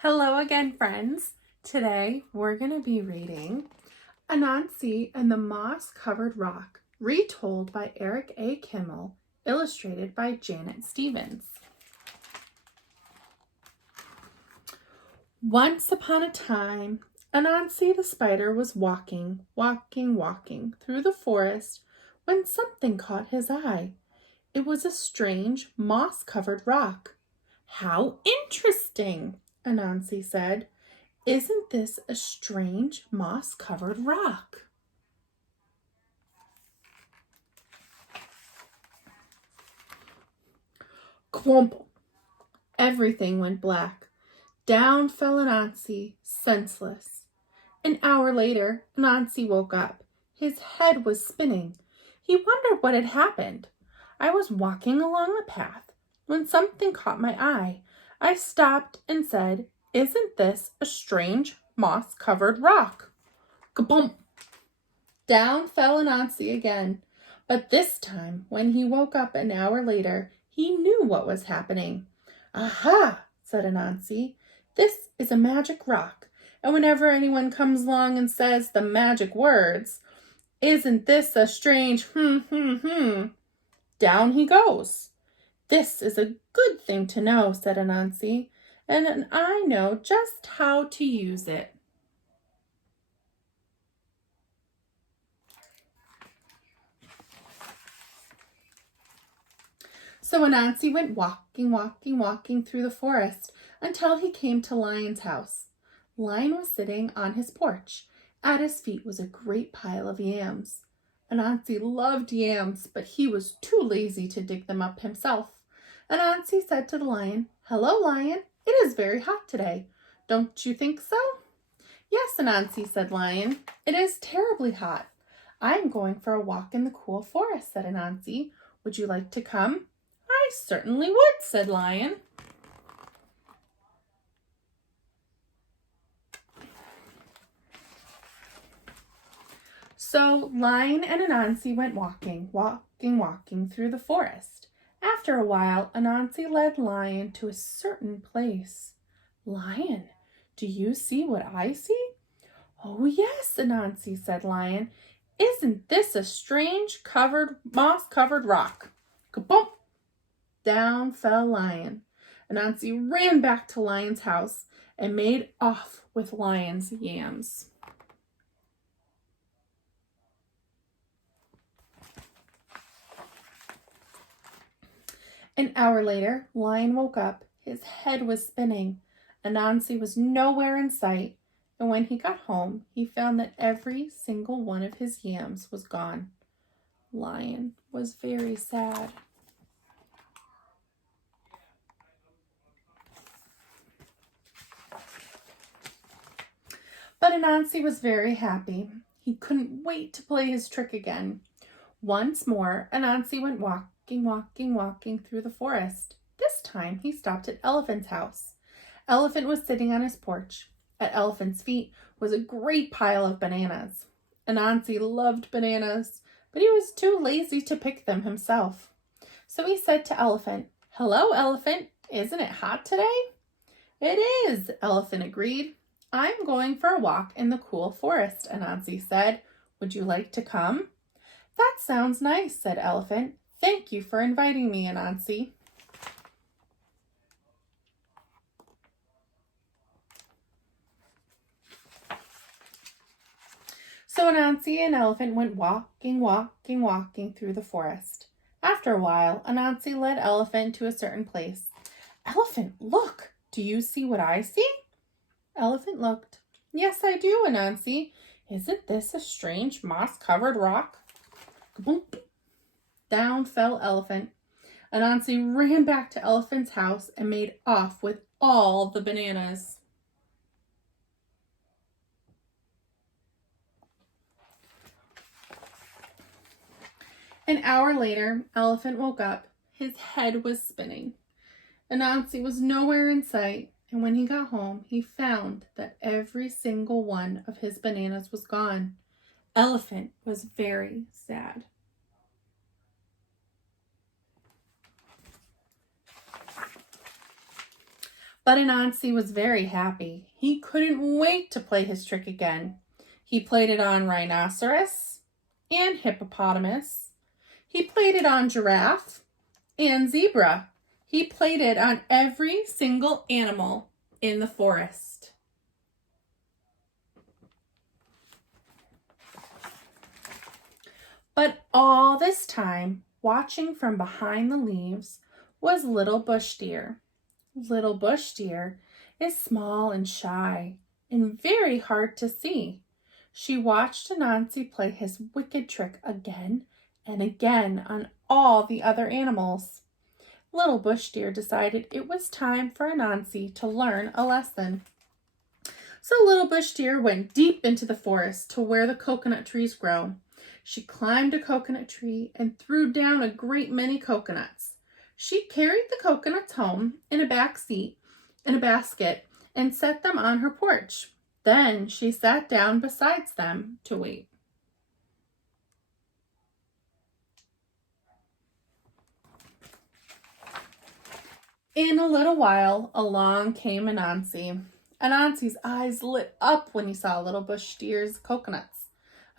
Hello again, friends. Today we're going to be reading Anansi and the Moss-Covered Rock, retold by Eric A. Kennel, illustrated by Janet Stevens. Once upon a time, Anansi the spider was walking through the forest when something caught his eye. It was a strange moss-covered rock. "How interesting," Anansi said. "Isn't this a strange moss-covered rock?" Clump! Everything went black. Down fell Anansi, senseless. An hour later, Anansi woke up. His head was spinning. He wondered what had happened. "I was walking along the path when something caught my eye. I stopped and said, 'Isn't this a strange moss-covered rock?'" Kabump! Down fell Anansi again. But this time, when he woke up an hour later, he knew what was happening. "Aha!" said Anansi. "This is a magic rock, and whenever anyone comes along and says the magic words, 'Isn't this a strange down he goes." "This is a good thing to know," said Anansi, "and I know just how to use it." So Anansi went walking through the forest until he came to Lion's house. Lion was sitting on his porch. At his feet was a great pile of yams. Anansi loved yams, but he was too lazy to dig them up himself. Anansi said to the lion, "Hello, Lion. It is very hot today. Don't you think so?" "Yes, Anansi," said Lion. "It is terribly hot." "I am going for a walk in the cool forest," said Anansi. "Would you like to come?" "I certainly would," said Lion. So Lion and Anansi went walking through the forest. After a while, Anansi led Lion to a certain place. "Lion, do you see what I see?" "Oh, yes, Anansi," said Lion. "Isn't this a strange moss-covered rock?" Kabump! Down fell Lion. Anansi ran back to Lion's house and made off with Lion's yams. An hour later, Lion woke up. His head was spinning. Anansi was nowhere in sight, and when he got home, he found that every single one of his yams was gone. Lion was very sad. But Anansi was very happy. He couldn't wait to play his trick again. Once more, Anansi went walking through the forest. This time, he stopped at Elephant's house. Elephant was sitting on his porch. At Elephant's feet was a great pile of bananas. Anansi loved bananas, but he was too lazy to pick them himself. So he said to Elephant, "Hello, Elephant. Isn't it hot today?" "It is," Elephant agreed. "I'm going for a walk in the cool forest," Anansi said. "Would you like to come?" "That sounds nice," said Elephant. "Thank you for inviting me, Anansi." So Anansi and Elephant went walking through the forest. After a while, Anansi led Elephant to a certain place. "Elephant, look! Do you see what I see?" Elephant looked. "Yes, I do, Anansi. Isn't this a strange moss-covered rock?" Kaboom! Down fell Elephant. Anansi ran back to Elephant's house and made off with all the bananas. An hour later, Elephant woke up. His head was spinning. Anansi was nowhere in sight, and when he got home, he found that every single one of his bananas was gone. Elephant was very sad. But Anansi was very happy. He couldn't wait to play his trick again. He played it on rhinoceros and hippopotamus. He played it on giraffe and zebra. He played it on every single animal in the forest. But all this time, watching from behind the leaves, was Little Bush Deer. Little Bush Deer is small and shy and very hard to see. She watched Anansi play his wicked trick again and again on all the other animals. Little Bush Deer decided it was time for Anansi to learn a lesson. So Little Bush Deer went deep into the forest to where the coconut trees grow. She climbed a coconut tree and threw down a great many coconuts. She carried the coconuts home in a basket and set them on her porch. Then she sat down beside them to wait. In a little while, along came Anansi. Anansi's eyes lit up when he saw Little Bush Deer's coconuts.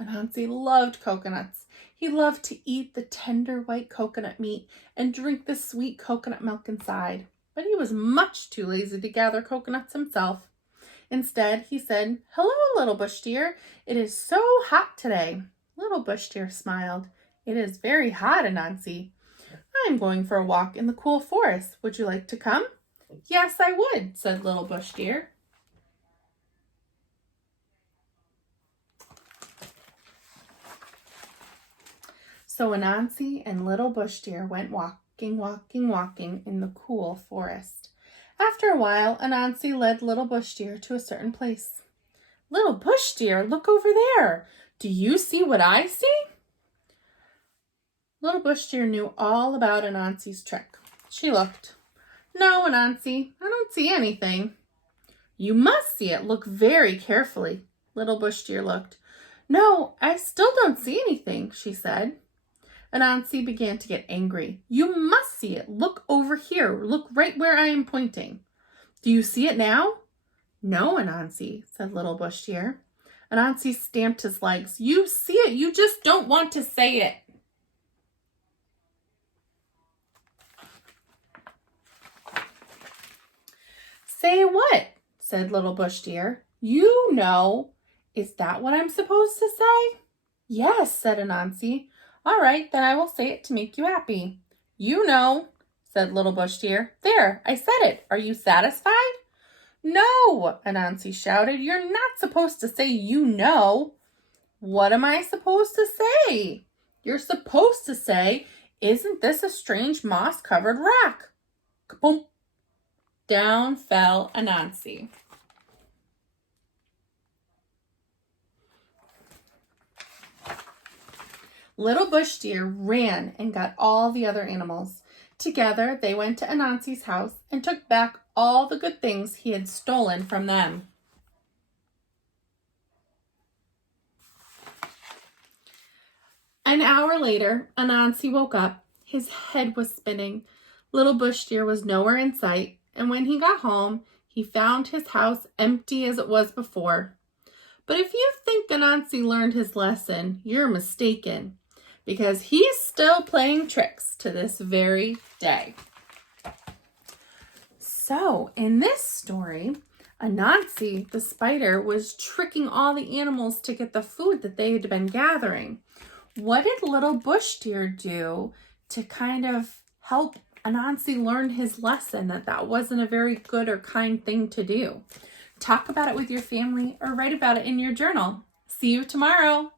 Anansi loved coconuts. He loved to eat the tender white coconut meat and drink the sweet coconut milk inside. But he was much too lazy to gather coconuts himself. Instead, he said, "Hello, Little Bush Deer. It is so hot today." Little Bush Deer smiled. "It is very hot, Anansi. I'm going for a walk in the cool forest. Would you like to come?" "Yes, I would," said Little Bush Deer. So Anansi and Little Bush Deer went walking in the cool forest. After a while, Anansi led Little Bush Deer to a certain place. "Little Bush Deer, look over there. Do you see what I see?" Little Bush Deer knew all about Anansi's trick. She looked. "No, Anansi, I don't see anything." "You must see it. Look very carefully." Little Bush Deer looked. "No, I still don't see anything," she said. Anansi began to get angry. "You must see it. Look over here. Look right where I am pointing." "Do you see it now?" "No, Anansi," said Little Bush Deer. Anansi stamped his legs. "You see it. You just don't want to say it." "Say what?" said Little Bush Deer. "You know. Is that what I'm supposed to say?" "Yes," said Anansi. "All right, then I will say it to make you happy." "You know," said Little Bush Deer. "There, I said it. Are you satisfied?" "No," Anansi shouted. "You're not supposed to say you know." "What am I supposed to say?" "You're supposed to say, 'Isn't this a strange moss-covered rock?'" Kaboom! Down fell Anansi. Little Bush Deer ran and got all the other animals. Together, they went to Anansi's house and took back all the good things he had stolen from them. An hour later, Anansi woke up. His head was spinning. Little Bush Deer was nowhere in sight, and when he got home, he found his house empty as it was before. But if you think Anansi learned his lesson, you're mistaken, because he's still playing tricks to this very day. So, in this story, Anansi, the spider, was tricking all the animals to get the food that they had been gathering. What did Little Bush Deer do to kind of help Anansi learn his lesson that wasn't a very good or kind thing to do? Talk about it with your family or write about it in your journal. See you tomorrow.